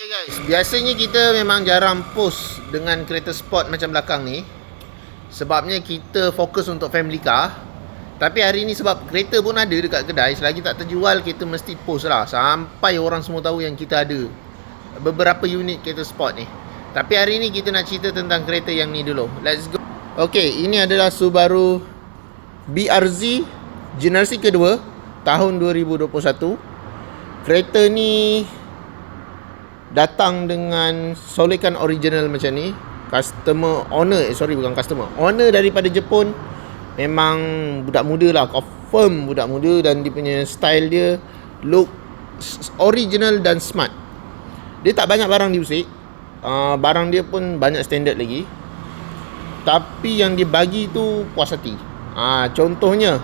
Okay guys, biasanya kita memang jarang post dengan kereta sport macam belakang ni. Sebabnya kita fokus untuk family car. Tapi hari ni sebab kereta pun ada dekat kedai, selagi tak terjual kita mesti post lah sampai orang semua tahu yang kita ada beberapa unit kereta sport ni. Tapi hari ni kita nak cerita tentang kereta yang ni dulu. Let's go. Okay, ini adalah Subaru BRZ generasi kedua tahun 2021. Kereta ni datang dengan solekan original macam ni. Customer owner, bukan customer, owner daripada Jepun. Memang budak muda lah, confirm budak muda. Dan dia punya style dia look original dan smart. Dia tak banyak barang diusik, barang dia pun banyak standard lagi. Tapi yang dia bagi tu puas hati. Contohnya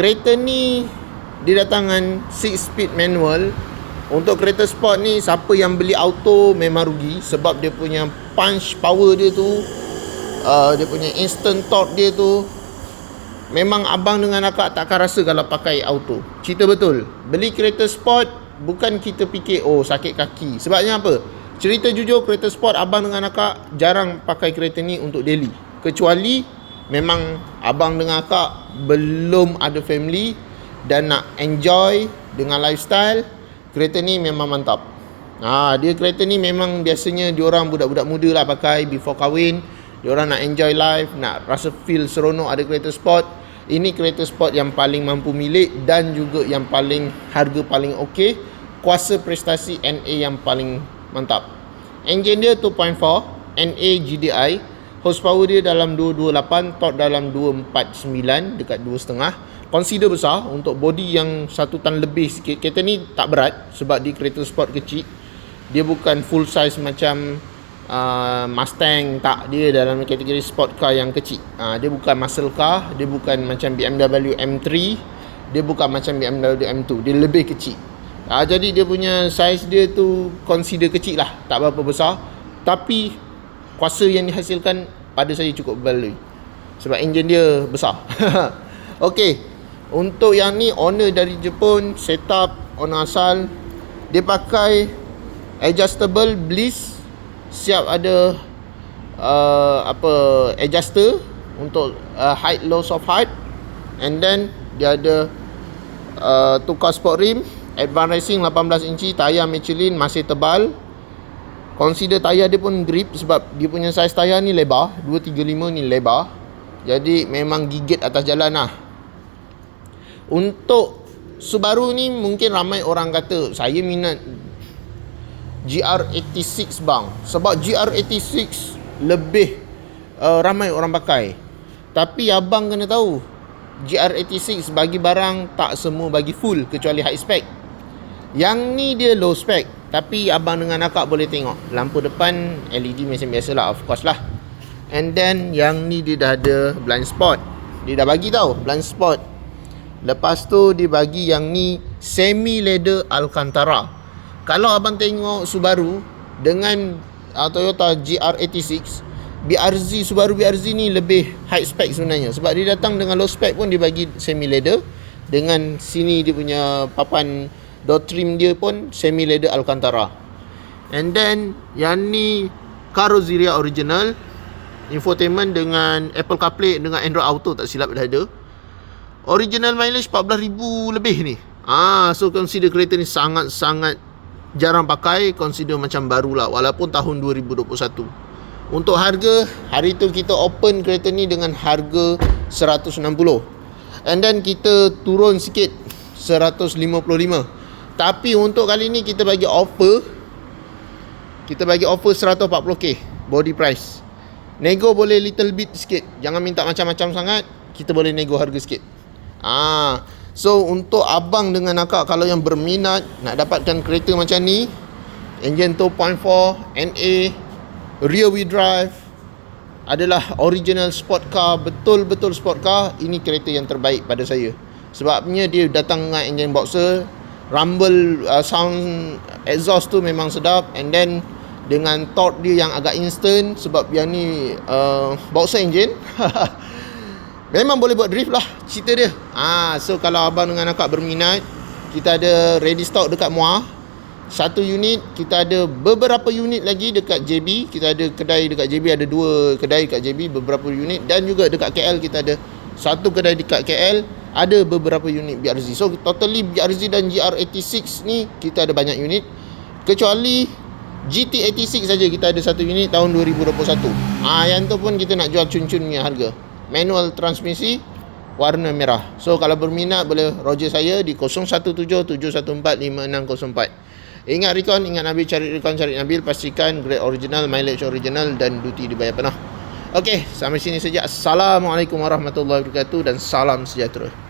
kereta ni dia datang 6-speed manual. Untuk kereta sport ni, siapa yang beli auto memang rugi. Sebab dia punya punch power dia tu, dia punya instant torque dia tu, memang abang dengan akak takkan rasa kalau pakai auto. Cerita betul. Beli kereta sport, bukan kita fikir oh sakit kaki. Sebabnya apa? Cerita jujur, kereta sport abang dengan akak jarang pakai kereta ni untuk daily. Kecuali memang abang dengan akak belum ada family dan nak enjoy dengan lifestyle. Kereta ni memang mantap. Dia kereta ni memang biasanya diorang budak-budak muda lah pakai before kahwin. Diorang nak enjoy life, nak rasa feel seronok ada kereta sport. Ini kereta sport yang paling mampu milik dan juga yang paling harga paling okey. Kuasa prestasi NA yang paling mantap. Enjin dia 2.4 NA GDI. Horsepower dia dalam 228, torque dalam 249 dekat 2.5. Consider besar untuk body yang 1 tan lebih sikit. Kereta ni tak berat sebab dia kereta sport kecil. Dia bukan full size macam Mustang, tak. Dia dalam kategori sport car yang kecil. Dia bukan muscle car, dia bukan macam BMW M3, dia bukan macam BMW M2. Dia lebih kecil. Jadi dia punya size dia tu consider kecil lah, tak berapa besar. Tapi kuasa yang dihasilkan pada saya cukup berbaloi sebab enjin dia besar. Okey. Untuk yang ni owner dari Jepun, setup owner asal. Dia pakai adjustable bliss, siap ada adjuster untuk height, loss of height. And then dia ada tukar sport rim, Advanced Racing 18 inci, tayar Michelin masih tebal. Consider tayar dia pun grip sebab dia punya saiz tayar ni lebar, 235 ni lebar. Jadi memang gigit atas jalan lah. Untuk Subaru ni mungkin ramai orang kata saya minat GR86 bang, sebab GR86 lebih ramai orang pakai. Tapi abang kena tahu, GR86 bagi barang tak semua bagi full kecuali high spec. Yang ni dia low spec, tapi abang dengan akak boleh tengok lampu depan LED macam biasa lah, of course lah. And then yang ni dia dah ada blind spot. Dia dah bagi tau blind spot. Lepas tu dia bagi yang ni semi leather Alcantara. Kalau abang tengok Subaru dengan Toyota GR86, Subaru BRZ ni lebih high spec sebenarnya. Sebab dia datang dengan low spec pun dia bagi semi leather. Dengan sini dia punya papan door trim dia pun semi leather Alcantara. And then yang ni Carrozzeria original. Infotainment dengan Apple CarPlay dengan Android Auto tak silap dah ada. Original mileage 14,000 lebih ni. So consider kereta ni sangat-sangat jarang pakai. Consider macam baru lah, walaupun tahun 2021. Untuk harga, hari tu kita open kereta ni dengan harga 160. And then kita turun sikit 155. Tapi untuk kali ni kita bagi offer 140k body price. Nego boleh little bit sikit. Jangan minta macam-macam sangat. Kita boleh nego harga sikit. So untuk abang dengan akak, kalau yang berminat nak dapatkan kereta macam ni, enjin 2.4 NA, rear wheel drive, adalah original sport car, betul-betul sport car, ini kereta yang terbaik pada saya. Sebabnya dia datang dengan enjin boxer, rumble, sound exhaust tu memang sedap. And then dengan torque dia yang agak instant, sebab yang ni boxer engine. Memang boleh buat drift lah cerita dia. So kalau abang dengan akak berminat, kita ada ready stock dekat Muar. satu unit. Kita ada beberapa unit lagi dekat JB. Kita ada kedai dekat JB, ada 2 kedai dekat JB, beberapa unit. Dan juga dekat KL kita ada satu kedai dekat KL, ada beberapa unit BRZ. So totally BRZ dan GR86 ni kita ada banyak unit. Kecuali GT86 saja kita ada satu unit tahun 2021. Yang tu pun kita nak jual cun-cun punya harga. Manual transmisi warna merah. So kalau berminat boleh roger saya di 0177145604. Ingat recon, ingat Nabil, cari recon, cari Nabil. Pastikan grade original, mileage original dan duty dibayar penuh. Okey, sampai sini saja. Assalamualaikum warahmatullahi wabarakatuh dan salam sejahtera.